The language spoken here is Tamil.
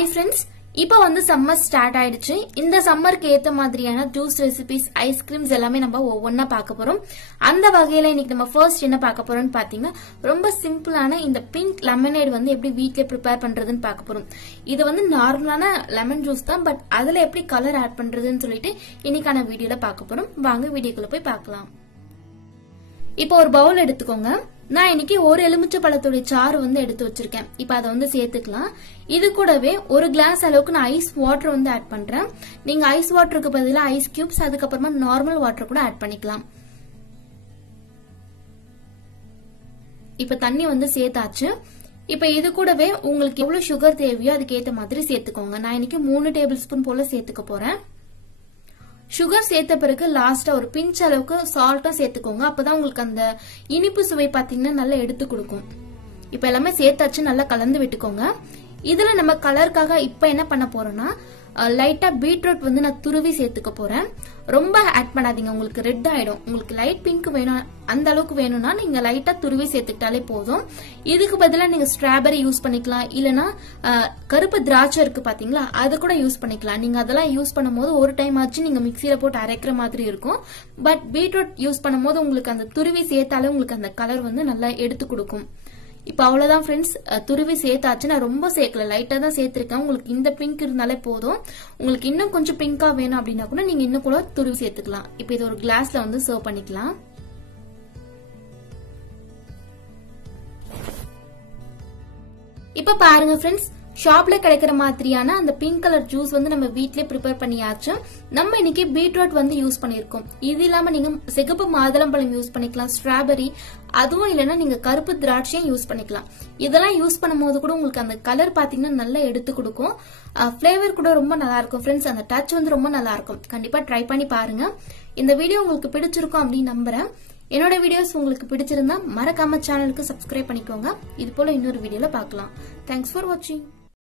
Hi friends, இப்போ வந்து சம்மர் ஸ்டார்ட் ஆயிடுச்சு. இந்த சம்மருக்கு ஏத்த மாதிரியான ஜூஸ் ரெசிபிஸ், ஐஸ்கிரீம்ஸ் எல்லாமே நம்ம ஒவ்வொன்னா பார்க்க போறோம். அந்த வகையில இன்னைக்கு நம்ம ஃபர்ஸ்ட் என்ன பார்க்க போறோம்னு பாத்தீங்கன்னா, ரொம்ப சிம்பிளான இந்த பிங்க் லெமனேட் வந்து எப்படி வீட்லயே ப்ரிப்பேர் பண்றதுன்னு பார்க்க போறோம். இது வந்து நார்மலான லெமன் ஜூஸ் தான், பட் அதுல எப்படி கலர் ஆட் பண்றதுன்னு சொல்லிட்டு இன்னைக்கான வீடியோல பார்க்க போறோம். வாங்க வீடியோக்குள்ள போய் பார்க்கலாம். இப்போ ஒரு பவுல் எடுத்துக்கோங்க. நான் இன்னைக்கு ஒரு எலுமிச்சை பழத்துடைய சாறு வந்து எடுத்து வச்சிருக்கேன். இப்ப அதை வந்து சேர்த்துக்கலாம். இது கூடவே ஒரு கிளாஸ் அளவுக்கு நான் ஐஸ் வாட்டர் வந்து ஆட் பண்றேன். நீங்க ஐஸ் வாட்டருக்கு பதிலா ஐஸ் கியூப்ஸ், அதுக்கப்புறமா நார்மல் வாட்டர் கூட ஆட் பண்ணிக்கலாம். இப்ப தண்ணி வந்து சேர்த்தாச்சு. இப்ப இது கூடவே உங்களுக்கு எவ்வளவு சுகர் தேவையோ அதுக்கு ஏத்த மாதிரி சேர்த்துக்கோங்க. நான் இன்னைக்கு 3 டேபிள் ஸ்பூன் போல சேர்த்துக்க போறேன். சுகர் சேர்த்த பிறகு லாஸ்டா ஒரு பிஞ்ச் அளவுக்கு சால்ட்டும் சேர்த்துக்கோங்க. அப்பதான் உங்களுக்கு அந்த இனிப்பு சுவை பாத்தீங்கன்னா நல்லா எடுத்து கொடுக்கும். இப்ப எல்லாமே சேர்த்தாச்சு, நல்லா கலந்து விட்டுக்கோங்க. இதுல நம்ம கலருக்காக இப்ப என்ன பண்ண போறோம்னா, லைட்டா பீட்ரூட் வந்து நான் துருவி சேர்த்துக்க போறேன். ரொம்ப ஆட் பண்ணாதீங்க, உங்களுக்கு ரெட் ஆயிடும். உங்களுக்கு லைட் பிங்க் வேணும், அந்த அளவுக்கு வேணும்னா நீங்க லைட்டா துருவி சேர்த்துக்கிட்டாலே போதும். இதுக்கு பதிலா நீங்க ஸ்ட்ராபெரி யூஸ் பண்ணிக்கலாம், இல்லனா கருப்பு திராட்சை இருக்கு பாத்தீங்களா, அது கூட யூஸ் பண்ணிக்கலாம். நீங்க அதெல்லாம் யூஸ் பண்ணும்போது ஒரு டைம் ஆச்சு நீங்க மிக்சியில போட்டு அரைக்கிற மாதிரி இருக்கும். பட் பீட்ரூட் யூஸ் பண்ணும்போது உங்களுக்கு அந்த துருவி சேர்த்தாலே உங்களுக்கு அந்த கலர் வந்து நல்லா எடுத்து கொடுக்கும். இப்ப அவ்வளவுதான் ஃப்ரெண்ட்ஸ், துருவி சேர்த்தாச்சு. நான் ரொம்ப சேர்க்கல, லைட்டா தான் சேர்த்திருக்கேன். உங்களுக்கு இந்த பிங்க் இருந்தாலே போதும். உங்களுக்கு இன்னும் கொஞ்சம் பிங்கா வேணும் அப்படின்னா கூட நீங்க இன்னும் கூட துருவி சேர்த்துக்கலாம். இப்ப இது ஒரு கிளாஸ்ல வந்து சர்வ் பண்ணிக்கலாம். இப்ப பாருங்க ஃப்ரெண்ட்ஸ், ஷாப்ல கிடைக்கிற மாதிரியான அந்த பிங்க் கலர் ஜூஸ் வந்து நம்ம வீட்லயே ப்ரிப்பேர் பண்ணியாச்சு. நம்ம இன்னைக்கு பீட்ரூட் வந்து யூஸ் பண்ணிருக்கோம். இது இல்லாம நீங்க சிகப்பு மாதுளம்பழம் யூஸ் பண்ணிக்கலாம், ஸ்ட்ராபெரி, அதுவும் இல்லைன்னா நீங்க கருப்பு திராட்சையும் யூஸ் பண்ணிக்கலாம். இதெல்லாம் யூஸ் பண்ணும்போது கூட உங்களுக்கு அந்த கலர் பாத்தீங்கன்னா நல்லா எடுத்து கொடுக்கும். பிளேவர் கூட ரொம்ப நல்லா இருக்கும் ஃப்ரெண்ட்ஸ். அந்த டச் வந்து ரொம்ப நல்லா இருக்கும். கண்டிப்பா ட்ரை பண்ணி பாருங்க. இந்த வீடியோ உங்களுக்கு பிடிச்சிருக்கும் அப்படின்னு நம்புறேன். என்னோட வீடியோஸ் உங்களுக்கு பிடிச்சிருந்தா மறக்காம சேனலுக்கு சப்ஸ்கிரைப் பண்ணிக்கோங்க. இது போல இன்னொரு வீடியோல பார்க்கலாம். தேங்க்ஸ் ஃபார் வாட்சிங்.